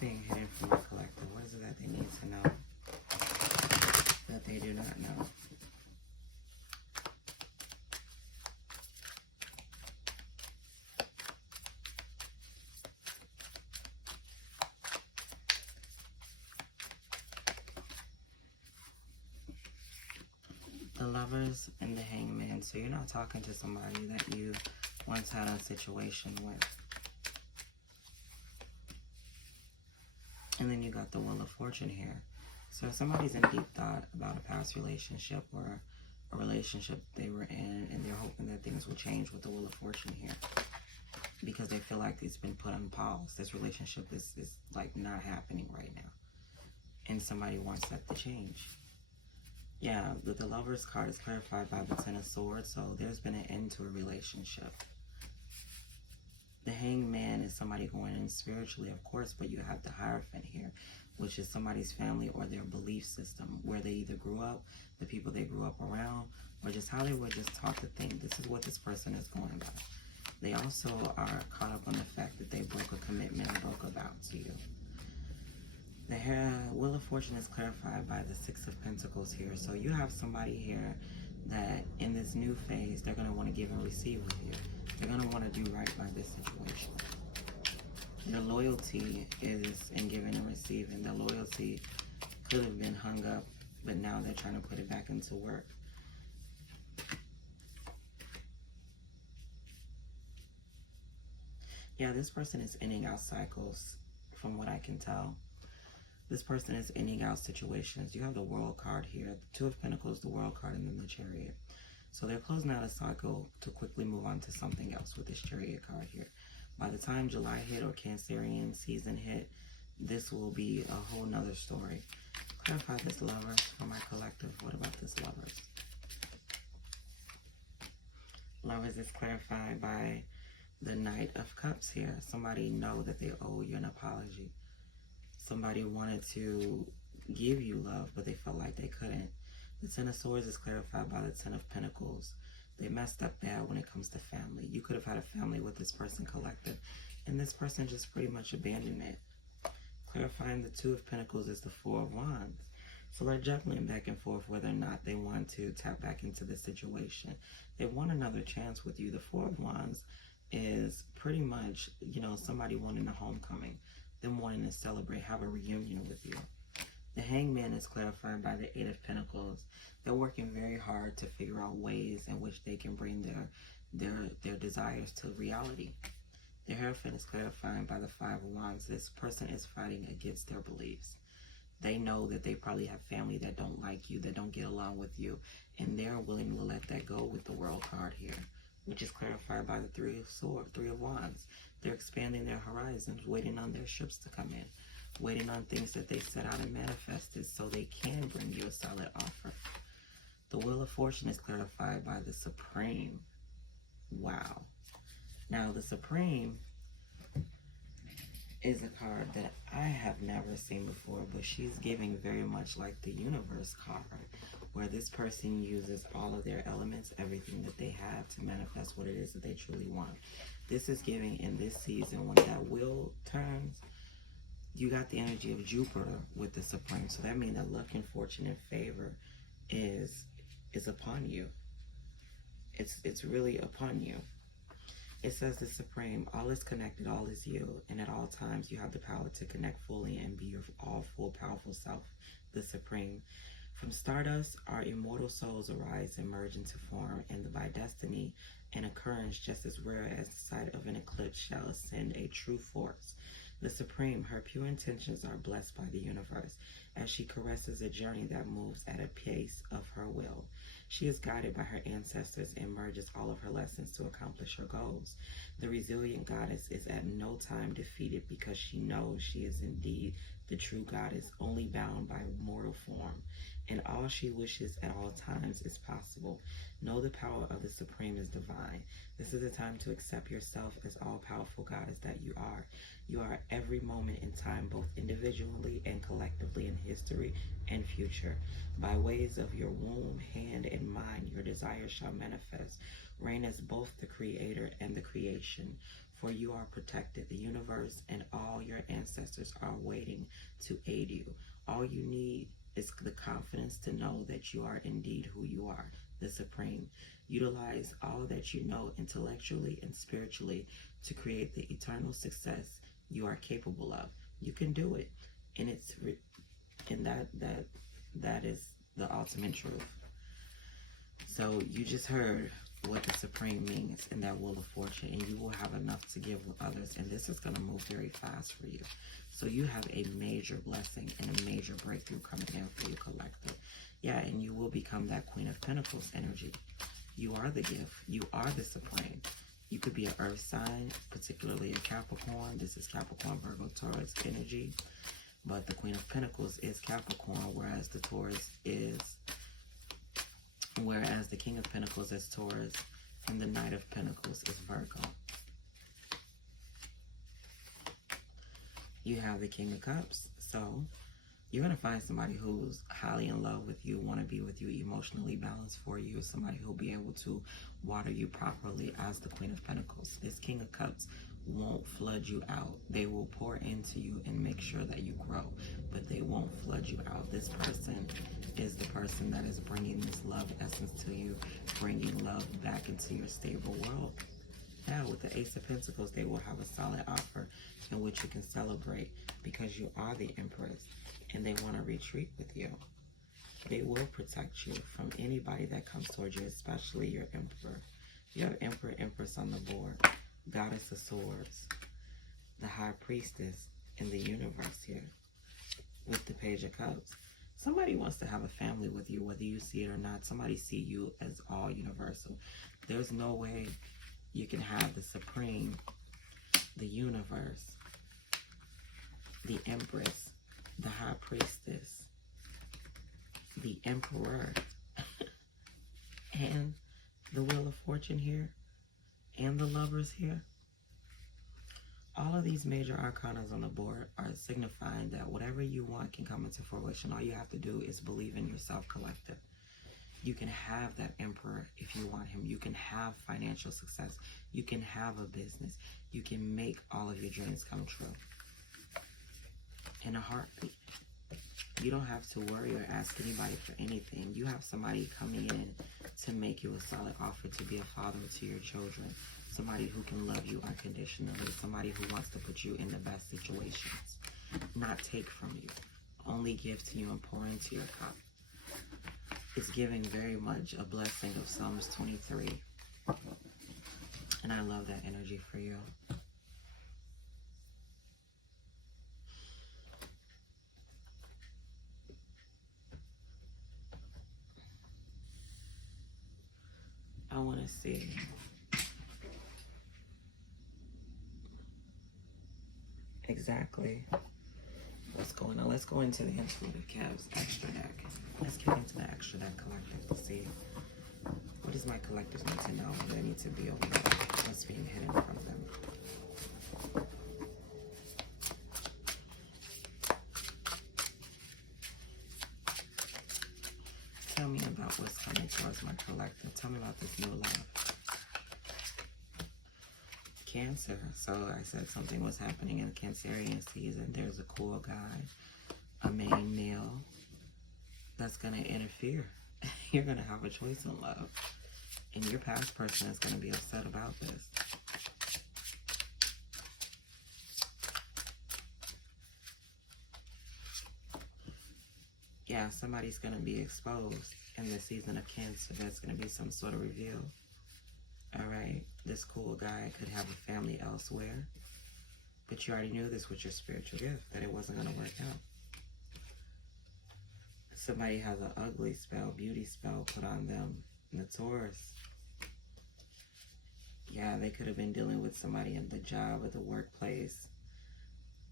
being hidden from your collective? What is it that they need to know that they do not know? The Lovers and the Hangman. So you're not talking to somebody that you once had a situation with. And then you got the Wheel of Fortune here. So if somebody's in deep thought about a past relationship or a relationship they were in, and they're hoping that things will change with the Wheel of Fortune here, because they feel like it's been put on pause. This relationship is like not happening right now. And somebody wants that to change. Yeah, the Lover's card is clarified by the Ten of Swords, so there's been an end to a relationship. The Hangman is somebody going in spiritually, of course, but you have the Hierophant here, which is somebody's family or their belief system, where they either grew up, the people they grew up around, or just how they were just taught to think. This is what this person is going by. They also are caught up on the fact that they broke a commitment and broke a vow to you. The Wheel of Fortune is clarified by the Six of Pentacles here. So you have somebody here that in this new phase, they're going to want to give and receive with you. They're going to want to do right by this situation. Their loyalty is in giving and receiving. Their loyalty could have been hung up, but now they're trying to put it back into work. Yeah, this person is ending out cycles, from what I can tell. This person is ending out situations. You have the World card here, the Two of Pentacles, the World card, and then the Chariot. So they're closing out a cycle to quickly move on to something else with this Chariot card here. By the time July hit or Cancerian season hit, this will be a whole nother story. Clarify this, Lovers, for my collective. What about this, Lovers? Lovers is clarified by the Knight of Cups here. Somebody know that they owe you an apology. Somebody wanted to give you love, but they felt like they couldn't. The Ten of Swords is clarified by the Ten of Pentacles. They messed up bad when it comes to family. You could have had a family with this person collective, and this person just pretty much abandoned it. Clarifying the Two of Pentacles is the Four of Wands. So they're juggling back and forth whether or not they want to tap back into the situation. They want another chance with you. The Four of Wands is pretty much, you know, somebody wanting a homecoming, them wanting to celebrate, have a reunion with you. The Hangman is clarified by the Eight of Pentacles. They're working very hard to figure out ways in which they can bring their desires to reality. The Hierophant is clarified by the Five of Wands. This person is fighting against their beliefs. They know that they probably have family that don't like you, that don't get along with you, and they're willing to let that go with the World card here, which is clarified by the Three of Wands. They're expanding their horizons, waiting on their ships to come in, waiting on things that they set out and manifested so they can bring you a solid offer. The Wheel of Fortune is clarified by the Supreme. Wow. Now, the Supreme is a card that I have never seen before, but she's giving very much like the Universe card, where this person uses all of their elements, everything that they have, to manifest what it is that they truly want. This is giving in this season, when that wheel turns, you got the energy of Jupiter with the Supreme. So that means that luck and fortune and favor is upon you. It's really upon you. It says the Supreme, all is connected, all is you, and at all times you have the power to connect fully and be your all full powerful self, the Supreme. From stardust, our immortal souls arise and merge into form, and by destiny, an occurrence just as rare as the sight of an eclipse shall ascend a true force. The Supreme, her pure intentions are blessed by the universe, as she caresses a journey that moves at a pace of her will. She is guided by her ancestors and merges all of her lessons to accomplish her goals. The resilient goddess is at no time defeated because she knows she is indeed the true goddess, only bound by mortal form, and all she wishes at all times is possible. Know the power of the Supreme is divine. This is a time to accept yourself as all-powerful goddess that you are. You are every moment in time, both individually and collectively in history and future. By ways of your womb, hand, and mind, your desires shall manifest. Reign as both the creator and the creation, for you are protected. The universe and all your ancestors are waiting to aid you. All you need is the confidence to know that you are indeed who you are, the Supreme. Utilize all that you know intellectually and spiritually to create the eternal success you are capable of. You can do it, and that is the ultimate truth. So you just heard what the Supreme means in that Wheel of Fortune, and you will have enough to give with others, and this is going to move very fast for you. So you have a major blessing and a major breakthrough coming in for you, collective. Yeah, and you will become that Queen of Pentacles energy. You are the gift. You are the Supreme. You could be an earth sign, particularly a Capricorn. This is Capricorn, Virgo, Taurus energy. But the Queen of Pentacles is Capricorn, whereas the King of Pentacles is Taurus, and the Knight of Pentacles is Virgo. You have the King of Cups. So you're going to find somebody who's highly in love with you, want to be with you, emotionally balanced for you, somebody who'll be able to water you properly as the Queen of Pentacles. This King of Cups won't flood you out. They will pour into you and make sure that you grow, but they won't flood you out. This person is the person that is bringing this love essence to you, bringing love back into your stable world. Now, with the Ace of Pentacles, they will have a solid offer in which you can celebrate because you are the Empress, and they want to retreat with you. They will protect you from anybody that comes towards you, especially your Emperor. You have Emperor, Empress on the board, Goddess of Swords, the High Priestess in the universe here with the Page of Cups. Somebody wants to have a family with you, whether you see it or not. Somebody see you as all universal. There's no way you can have the Supreme, the universe, the Empress, the High Priestess, the Emperor, and the Wheel of Fortune here, and the Lovers here. All of these major arcanas on the board are signifying that whatever you want can come into fruition. All you have to do is believe in yourself, collective. You can have that Emperor if you want him. You can have financial success. You can have a business. You can make all of your dreams come true in a heartbeat. You don't have to worry or ask anybody for anything. You have somebody coming in to make you a solid offer to be a father to your children. Somebody who can love you unconditionally. Somebody who wants to put you in the best situations. Not take from you. Only give to you and pour into your cup. It's giving very much a blessing of Psalms 23. And I love that energy for you. I want to see exactly what's going on. Let's go into the Intuitive Calves extra deck. Let's get into the extra deck collective to see what does my collectors need to know. What do they need to be aware of? What's being hidden from them? Tell me about what's coming towards my collective. Tell me about this new love. Cancer. So I said something was happening in the Cancerian season. There's a cool guy, a main male, that's going to interfere. You're going to have a choice in love. And your past person is going to be upset about this. Yeah, somebody's going to be exposed in the season of Cancer. There's going to be some sort of reveal. Alright, this cool guy could have a family elsewhere. But you already knew this with your spiritual gift, that it wasn't going to work out. Somebody has an ugly spell, beauty spell put on them. The Taurus. Yeah, they could have been dealing with somebody in the job or the workplace.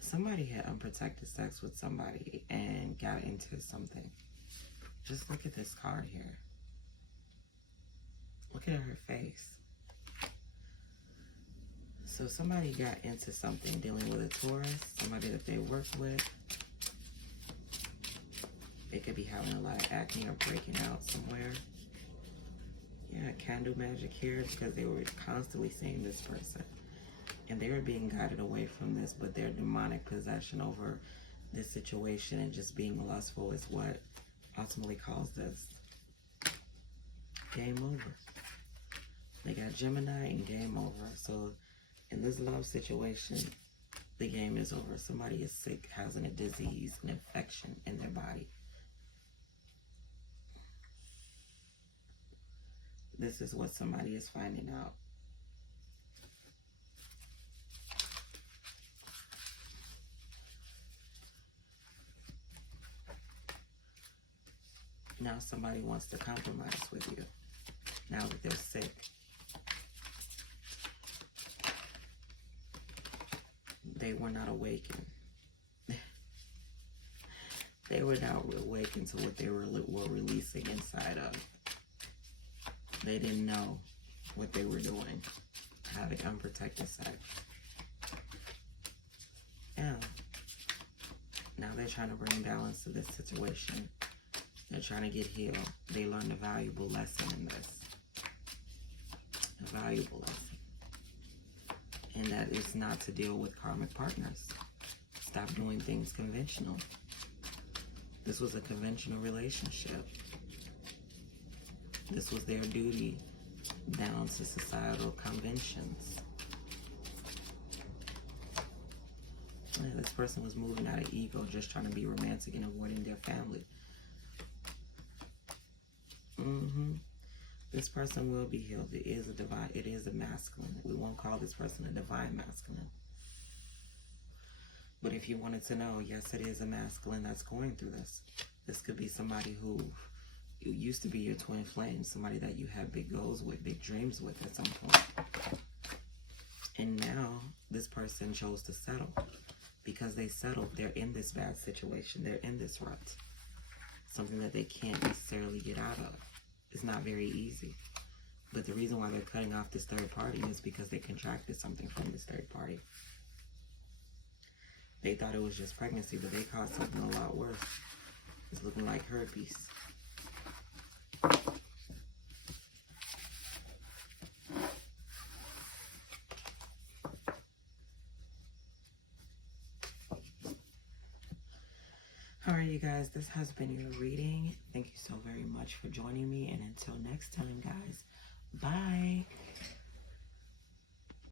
Somebody had unprotected sex with somebody and got into something. Just look at this card here. Look at her face. So somebody got into something dealing with a Taurus, somebody that they work with. They could be having a lot of acne or breaking out somewhere. Yeah, candle magic here because they were constantly seeing this person. And they were being guided away from this, but their demonic possession over this situation and just being lustful is what ultimately caused this. Game over. They got Gemini and game over. So in this love situation, the game is over. Somebody is sick, has a disease, an infection in their body. This is what somebody is finding out. Now somebody wants to compromise with you. Now that they're sick. They were not awakened. They were not awakened to what they were releasing inside of. They didn't know what they were doing. Having unprotected sex. Yeah. Now they're trying to bring balance to this situation. They're trying to get healed. They learned a valuable lesson in this. A valuable lesson. And that is not to deal with karmic partners. Stop doing things conventional. This was a conventional relationship. This was their duty down to societal conventions. And this person was moving out of ego, just trying to be romantic and avoiding their family. This person will be healed. It is a divine, it is a masculine. We won't call this person a divine masculine. But if you wanted to know, yes, it is a masculine that's going through this. This could be somebody who used to be your twin flame, somebody that you had big goals with, big dreams with at some point. And now this person chose to settle. Because they settled, they're in this bad situation. They're in this rut. Something that they can't necessarily get out of. It's not very easy. But the reason why they're cutting off this third party is because they contracted something from this third party. They thought it was just pregnancy, but they caught something a lot worse. It's looking like herpes. Alright, you guys, this has been your reading. Thank you so very much for joining me. And until next time, guys, bye.